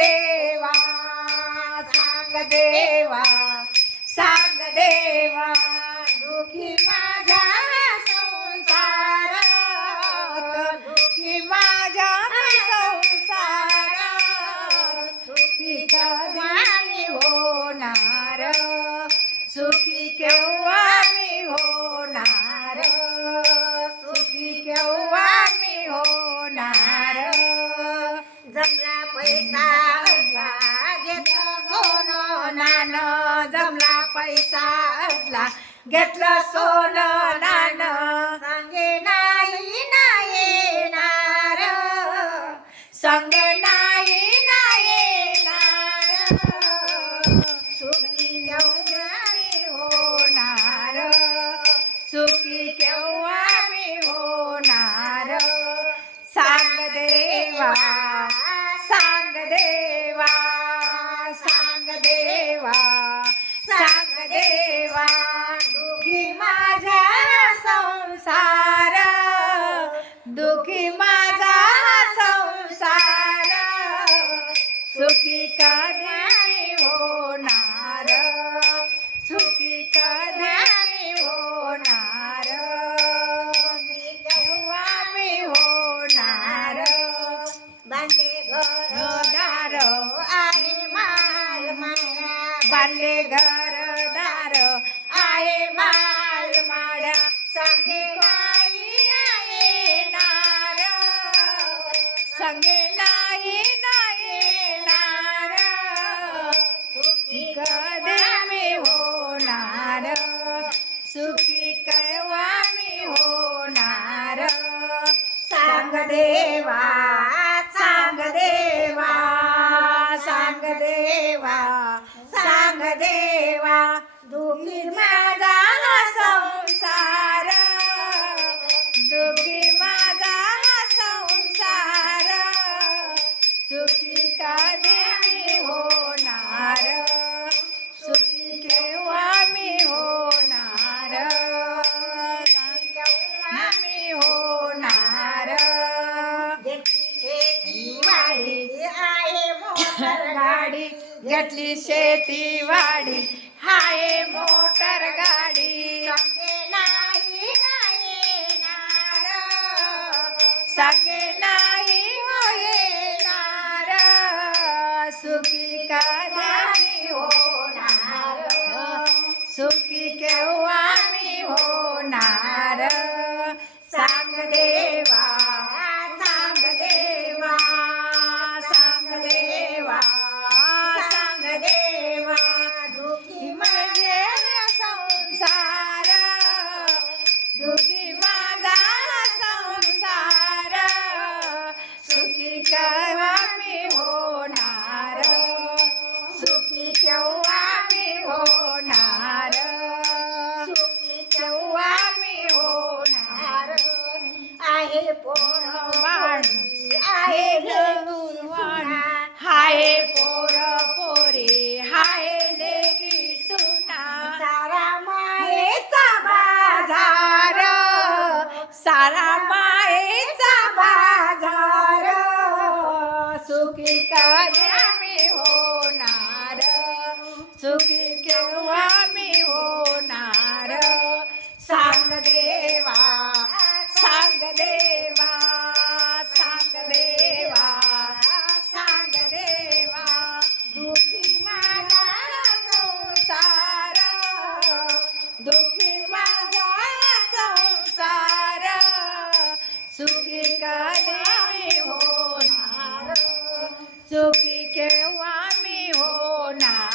देवा सांग देवा सांग देवा दुखी माझा दुखी माझा संसार सुखी होणार? सुखी केव्हा घेतलं सोनं नाणं. सांगे नाही ना येणार. संग नाही ना येणार. सुखी केव्हा मी होणार. सुखी केव्हा मी होणार. सांग देवा. कधी मी होणार सुखी कधी मी होणार केव्हा मी होणार बांधले घरदार आहे माल माया बांधले घरदार आहे माल माड्या संगे नाही येणार संगे मोटर गाडी घेतली शेती वाडी. हाय मोटर गाडी. नाही ना येणार. संगे नाही हो येणार. सुखी कधी होणार. सुखी केव्हा हाय पोर पोरे हाय लेकी सुना. सारा मायेचा बाजार सारा मायेचा बाजार. सुखी कधी सुखी केव्हा मी होणार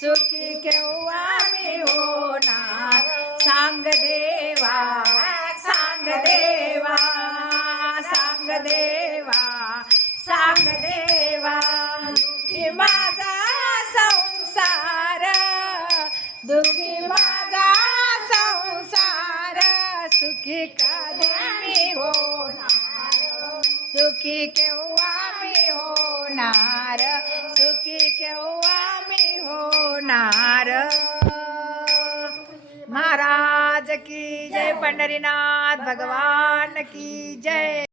सुखी केव्हा मी होणार? सांग देवा सांग देवा सांग देवा सांग देवा. दुखी माझा संसार दुखी माझा संसार सुखी कधी मी होणार? सुखी केव्हा मी होणार? सुखी केव्हा मी होणार. महाराज की जय पंढरीनाथ भगवान की जय.